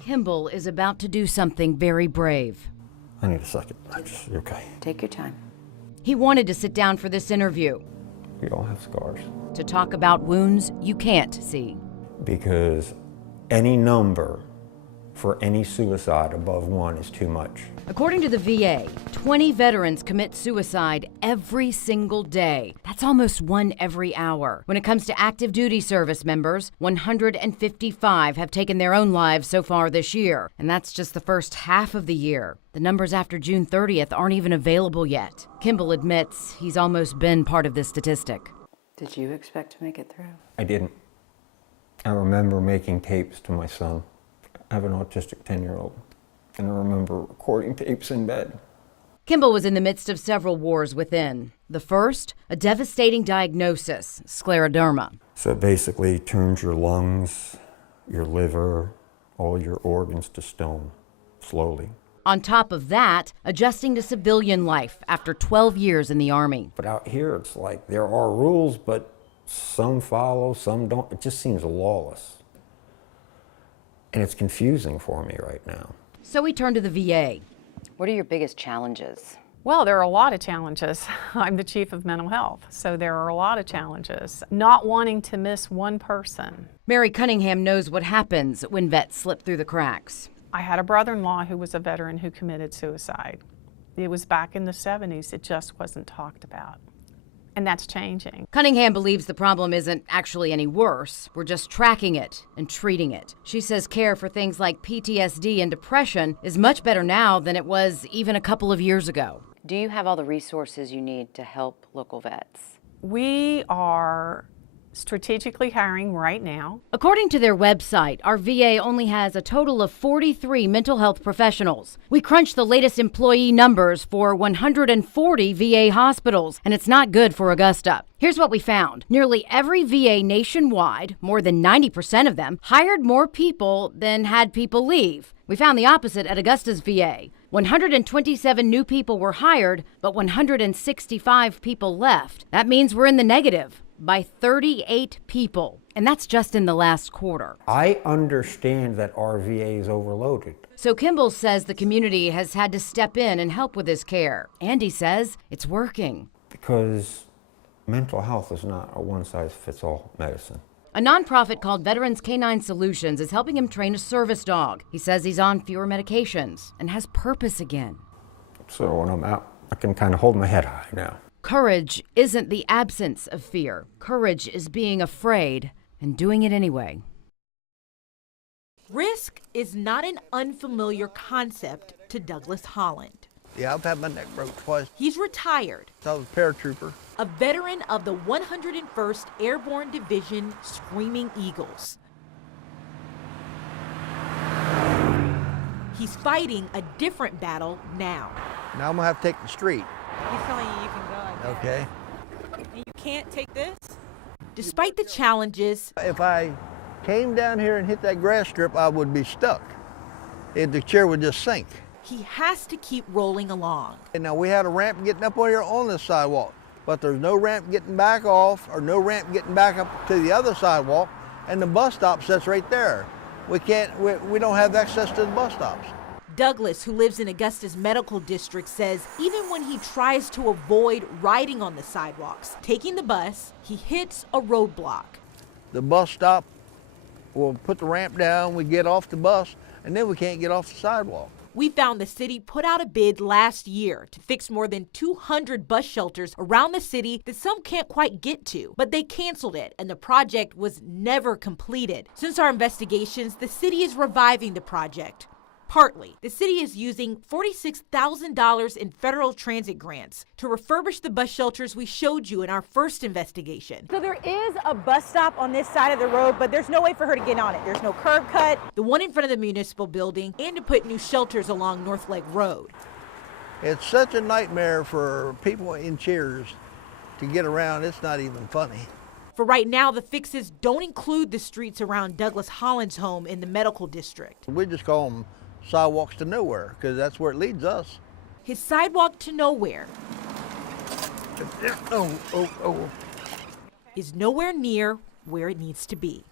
Kimball is about to do something very brave. I need a second. You okay? Take your time. He wanted to sit down for this interview We all have scars. to talk about wounds you can't see. Because any number for any suicide above 1 is too much. According to the VA, 20 veterans commit suicide every single day. That's almost 1 every hour. When it comes to active duty service members, 155 have taken their own lives so far this year. And that's just the first half of the year. The numbers after June 30th aren't even available yet. Kimball admits he's almost been part of this statistic. Did you expect to make it through? I didn't. I remember making tapes to my son. I have an autistic 10-year-old. And I remember recording tapes in bed. Kimball was in the midst of several wars within. The first, a devastating diagnosis, scleroderma. So it basically turns your lungs, your liver, all your organs to stone, slowly. On top of that, adjusting to civilian life after 12 years in the Army. But out here, it's like there are rules, but some follow, some don't. It just seems lawless. And it's confusing for me right now. So he turned to the VA. What are your biggest challenges? Well, there are a lot of challenges. I'm the chief of mental health, so there are a lot of challenges. Not wanting to miss one person. Mary Cunningham knows what happens when vets slip through the cracks. I had a brother-in-law who was a veteran who committed suicide. It was back in the 70s. It just wasn't talked about. And that's changing. Cunningham believes the problem isn't actually any worse. We're just tracking it and treating it. She says care for things like PTSD and depression is much better now than it was even a couple of years ago. Do you have all the resources you need to help local vets? We are strategically hiring right now. According to their website, our VA only has a total of 43 mental health professionals. We crunched the latest employee numbers for 140 VA hospitals, and it's not good for Augusta. Here's what we found. Nearly every VA nationwide, more than 90% of them, hired more people than had people leave. We found the opposite at Augusta's VA. 127 new people were hired, but 165 people left. That means we're in the negative by 38 people, and that's just in the last quarter. I understand that our VA is overloaded. So Kimball says the community has had to step in and help with his care. And he says it's working. Because mental health is not a one-size-fits-all medicine. A nonprofit called Veterans Canine Solutions is helping him train a service dog. He says he's on fewer medications and has purpose again. So when I'm out, I can kind of hold my head high now. Courage isn't the absence of fear. Courage is being afraid and doing it anyway. Risk is not an unfamiliar concept to Douglas Holland. Yeah, I've had my neck broke twice. He's retired, I was a paratrooper. a veteran of the 101st Airborne Division Screaming Eagles. He's fighting a different battle now. Now I'm gonna have to take the street. He's telling you can go. Okay. And you can't take this? Despite the challenges, If I came down here and hit that grass strip, I would be stuck. The chair would just sink. he has to keep rolling along. And now we had a ramp getting up on here on this sidewalk, but there's no ramp getting back off or no ramp getting back up to the other sidewalk, and the bus stop sits right there. We don't have access to the bus stops. Douglas, who lives in Augusta's medical district, says even when he tries to avoid riding on the sidewalks, taking the bus, he hits a roadblock. The bus stop will put the ramp down, we get off the bus, and then we can't get off the sidewalk. We found the city put out a bid last year to fix more than 200 bus shelters around the city that some can't quite get to, but they canceled it and the project was never completed. Since our investigations, the city is reviving the project. Partly, the city is using $46,000 in federal transit grants to refurbish the bus shelters we showed you in our first investigation. So there is a bus stop on this side of the road, but there's no way for her to get on it. There's no curb cut. The one in front of the municipal building, and to put new shelters along North Lake Road. It's such a nightmare for people in chairs to get around, it's not even funny. For right now, the fixes don't include the streets around Douglas Holland's home in the medical district. We just call them sidewalks to nowhere, because that's where it leads us. His sidewalk to nowhere Oh. is nowhere near where it needs to be.